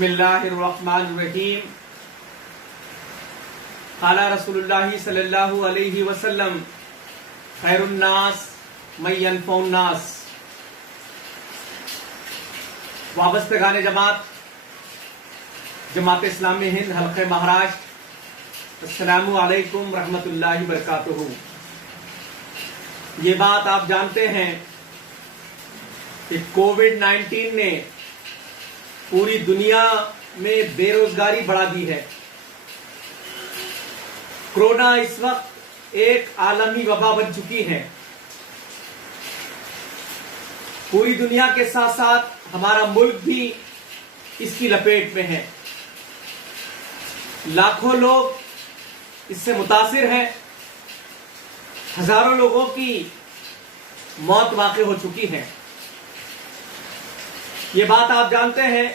بسم اللہ الرحمن الرحیم قال رسول اللہ صلی اللہ علیہ وسلم خیر الناس من ینفع الناس. وابستگان جماعت اسلامی ہند حلقہ مہاراشٹر، السلام علیکم رحمۃ اللہ وبرکاتہ. یہ بات آپ جانتے ہیں کہ کووڈ-19 نے پوری دنیا میں بے روزگاری بڑھا دی ہے. کورونا اس وقت ایک عالمی وبا بن چکی ہے. پوری دنیا کے ساتھ ساتھ ہمارا ملک بھی اس کی لپیٹ میں ہے. لاکھوں لوگ اس سے متاثر ہیں. ہزاروں لوگوں کی موت واقع ہو چکی ہے. یہ بات آپ جانتے ہیں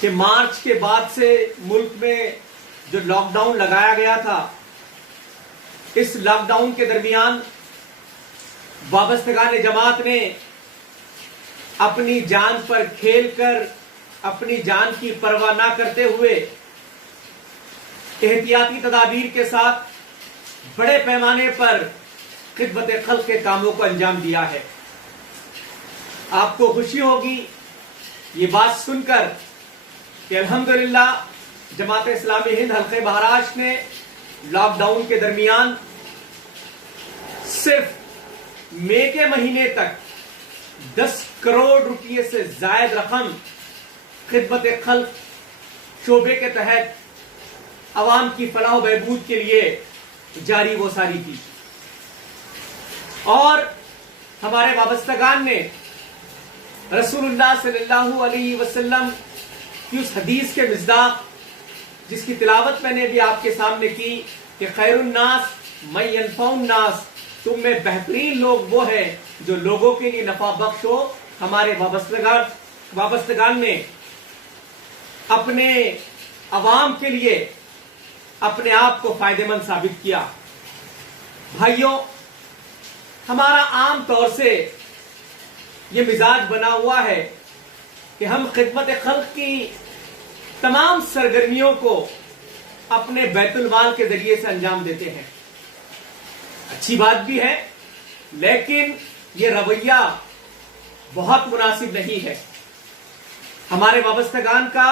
کہ مارچ کے بعد سے ملک میں جو لاک ڈاؤن لگایا گیا تھا، اس لاک ڈاؤن کے درمیان وابستگان جماعت نے اپنی جان پر کھیل کر، اپنی جان کی پرواہ نہ کرتے ہوئے احتیاطی تدابیر کے ساتھ بڑے پیمانے پر خدمت خلق کے کاموں کو انجام دیا ہے. آپ کو خوشی ہوگی یہ بات سن کر کہ الحمدللہ جماعت اسلامی ہند حلقہ مہاراشٹر نے لاک ڈاؤن کے درمیان صرف مئی کے مہینے تک 10 کروڑ روپے سے زائد رقم خدمت خلق شعبے کے تحت عوام کی فلاح و بہبود کے لیے جاری و ساری کی. اور ہمارے وابستگان نے رسول اللہ صلی اللہ علیہ وسلم کی اس حدیث کے مصداق، جس کی تلاوت میں نے بھی آپ کے سامنے کی کہ خیر الناس من ینفع الناس، تم میں بہترین لوگ وہ ہیں جو لوگوں کے لیے نفع بخش ہو. ہمارے وابستگان نے اپنے عوام کے لیے اپنے آپ کو فائدہ مند ثابت کیا. بھائیوں، ہمارا عام طور سے یہ مزاج بنا ہوا ہے کہ ہم خدمت خلق کی تمام سرگرمیوں کو اپنے بیت المال کے ذریعے سے انجام دیتے ہیں. اچھی بات بھی ہے، لیکن یہ رویہ بہت مناسب نہیں ہے. ہمارے وابستگان کا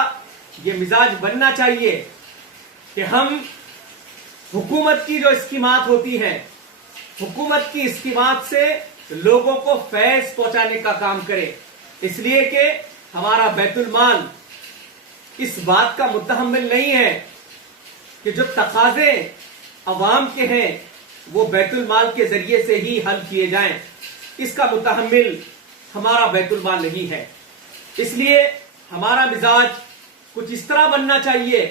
یہ مزاج بننا چاہیے کہ ہم حکومت کی جو اسکیمات ہوتی ہیں، حکومت کی اسکیمات سے لوگوں کو فیض پہنچانے کا کام کرے. اس لیے کہ ہمارا بیت المال اس بات کا متحمل نہیں ہے کہ جو تقاضے عوام کے ہیں وہ بیت المال کے ذریعے سے ہی حل کیے جائیں. اس کا متحمل ہمارا بیت المال نہیں ہے. اس لیے ہمارا مزاج کچھ اس طرح بننا چاہیے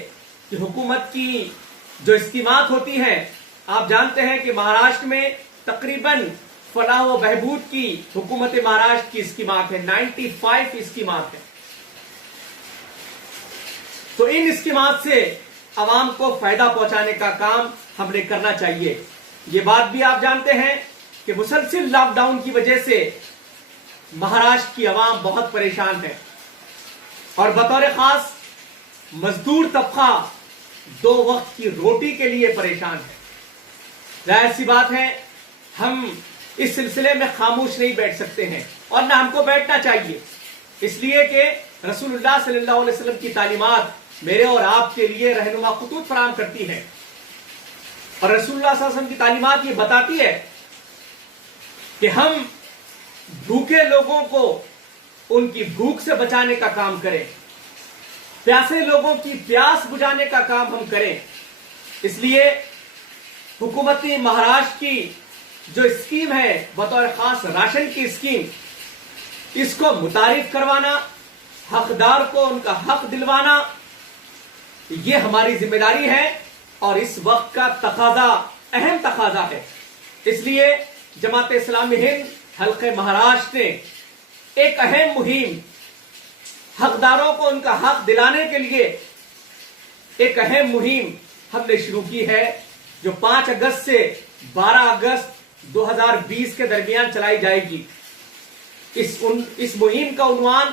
کہ حکومت کی جو اسکیمات ہوتی ہیں، آپ جانتے ہیں کہ مہاراشٹر میں تقریباً فلاح و بہبود کی حکومت مہاراشٹر کی اسکیمات ہیں، 95 اسکیمات ہیں. تو ان اسکیمات سے عوام کو فائدہ پہنچانے کا کام ہم نے کرنا چاہیے. یہ بات بھی آپ جانتے ہیں کہ مسلسل لاک ڈاؤن کی وجہ سے مہاراشٹر کی عوام بہت پریشان ہے، اور بطور خاص مزدور طبقہ 2 وقت کی روٹی کے لیے پریشان ہے. ظاہر سی بات ہے، ہم اس سلسلے میں خاموش نہیں بیٹھ سکتے ہیں، اور نہ ہم کو بیٹھنا چاہیے. اس لیے کہ رسول اللہ صلی اللہ علیہ وسلم کی تعلیمات میرے اور آپ کے لیے رہنما خطوط فراہم کرتی ہیں. اور رسول اللہ صلی اللہ علیہ وسلم کی تعلیمات یہ بتاتی ہے کہ ہم بھوکے لوگوں کو ان کی بھوک سے بچانے کا کام کریں، پیاسے لوگوں کی پیاس بجھانے کا کام ہم کریں. اس لیے حکومتی مہاراشٹر کی جو اسکیم ہے بطور خاص راشن کی اسکیم، اس کو متعارف کروانا، حقدار کو ان کا حق دلوانا، یہ ہماری ذمہ داری ہے اور اس وقت کا تقاضا اہم تقاضا ہے. اس لیے جماعت اسلامی ہند حلقہ مہاراشٹر نے ایک اہم مہم، حقداروں کو ان کا حق دلانے کے لیے ایک اہم مہم ہم نے شروع کی ہے، جو 5 اگست سے 12 اگست 2020 کے درمیان چلائی جائے گی. اس مہم کا عنوان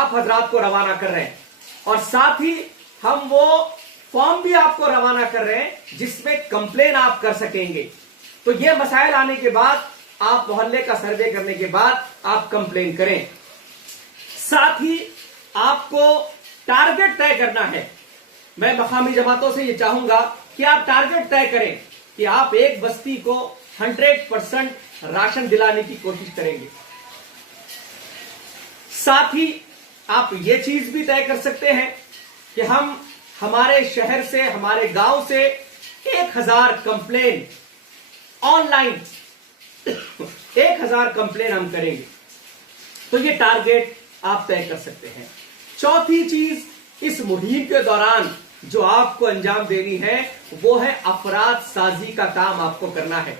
آپ حضرات کو روانہ کر رہے ہیں، اور ساتھ ہی ہم وہ فارم بھی آپ کو روانہ کر رہے ہیں جس میں کمپلین آپ کر سکیں گے. تو یہ مسائل آنے کے بعد آپ محلے کا سروے کرنے کے بعد آپ کمپلین کریں. ساتھ ہی آپ کو ٹارگٹ طے کرنا ہے. میں مقامی جماعتوں سے یہ چاہوں گا کہ آپ ٹارگٹ طے کریں کہ آپ ایک بستی کو 100% راشن دلانے کی کوشش کریں گے. ساتھ ہی آپ یہ چیز بھی طے کر سکتے ہیں کہ ہم ہمارے شہر سے، ہمارے گاؤں سے 1000 کمپلین آن لائن 1000 کمپلین ہم کریں گے. تو یہ ٹارگٹ آپ طے کر سکتے ہیں. چوتھی چیز اس مہم کے دوران جو آپ کو انجام دینی ہے وہ ہے افراد سازی کا کام آپ کو کرنا ہے.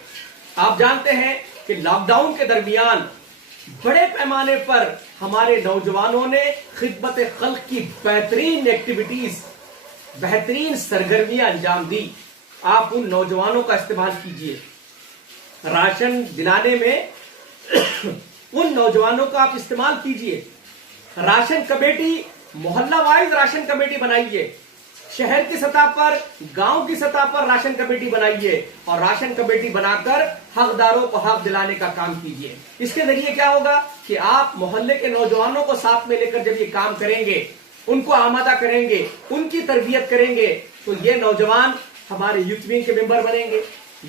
آپ جانتے ہیں کہ لاک ڈاؤن کے درمیان بڑے پیمانے پر ہمارے نوجوانوں نے خدمت خلق کی بہترین ایکٹیویٹیز، بہترین سرگرمیاں انجام دی. آپ ان نوجوانوں کا استعمال کیجئے راشن دلانے میں. ان نوجوانوں کا آپ استعمال کیجئے. راشن کمیٹی، محلہ وائز راشن کمیٹی بنائیے. شہر کی سطح پر، گاؤں کی سطح پر راشن کمیٹی بنائیے اور راشن کمیٹی بنا کر حقداروں کو حق دلانے کا کام کیجیے. اس کے ذریعے کیا ہوگا کہ آپ محلے کے نوجوانوں کو ساتھ میں لے کر جب یہ کام کریں گے، ان کو آمادہ کریں گے، ان کی تربیت کریں گے، تو یہ نوجوان ہمارے یوتھ ونگ کے ممبر بنیں گے،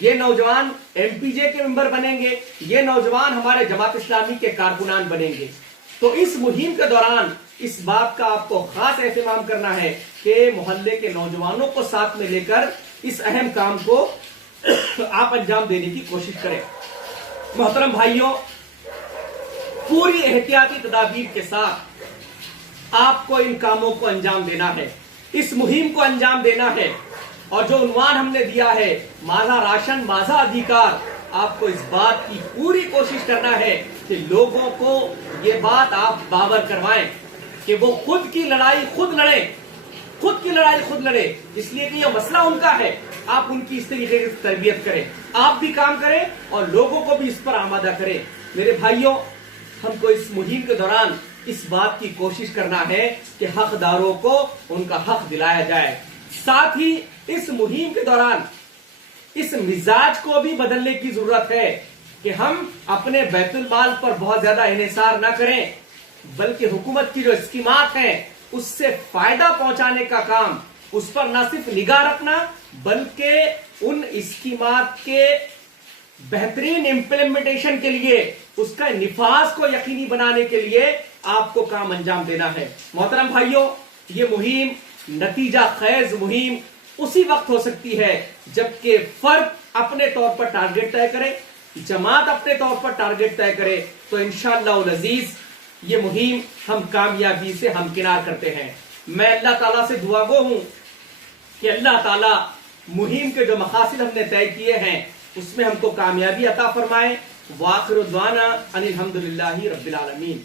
یہ نوجوان ایم پی جے کے ممبر بنیں گے، یہ نوجوان ہمارے جماعت اسلامی کے کارکنان بنیں گے. تو اس مہم کے دوران اس بات کا آپ کو خاص اہتمام کرنا ہے کہ محلے کے نوجوانوں کو ساتھ میں لے کر اس اہم کام کو آپ انجام دینے کی کوشش کریں. محترم بھائیوں، پوری احتیاطی تدابیر کے ساتھ آپ کو ان کاموں کو انجام دینا ہے، اس مہم کو انجام دینا ہے. اور جو عنوان ہم نے دیا ہے ماذا راشن ماذا ادھیکار، آپ کو اس بات کی پوری کوشش کرنا ہے کہ لوگوں کو یہ بات آپ باور کروائیں کہ وہ خود کی لڑائی خود لڑیں، خود کی لڑائی خود لڑے. اس لیے کہ یہ مسئلہ ان کا ہے. آپ ان کی اس طریقے سے تربیت کریں، آپ بھی کام کریں اور لوگوں کو بھی اس پر آمادہ کریں. میرے بھائیوں، ہم کو اس مہم کے دوران اس بات کی کوشش کرنا ہے کہ حقداروں کو ان کا حق دلایا جائے. ساتھ ہی اس مہم کے دوران اس مزاج کو بھی بدلنے کی ضرورت ہے کہ ہم اپنے بیت المال پر بہت زیادہ انحصار نہ کریں، بلکہ حکومت کی جو اسکیمات ہیں اس سے فائدہ پہنچانے کا کام، اس پر نہ صرف نگاہ رکھنا بلکہ ان اسکیمات کے بہترین امپلیمنٹیشن کے لیے، اس کا نفاذ کو یقینی بنانے کے لیے آپ کو کام انجام دینا ہے. محترم بھائیوں، یہ مہم نتیجہ خیز مہم اسی وقت ہو سکتی ہے جبکہ فرد اپنے طور پر ٹارگٹ طے کرے، جماعت اپنے طور پر ٹارگٹ طے کرے، تو انشاءاللہ العزیز یہ مہم ہم کامیابی سے ہمکنار کرتے ہیں. میں اللہ تعالیٰ سے دعا گو ہوں کہ اللہ تعالیٰ مہم کے جو مقاصد ہم نے طے کیے ہیں اس میں ہم کو کامیابی عطا فرمائے. وآخر دعوانا ان الحمدللہ رب العالمین.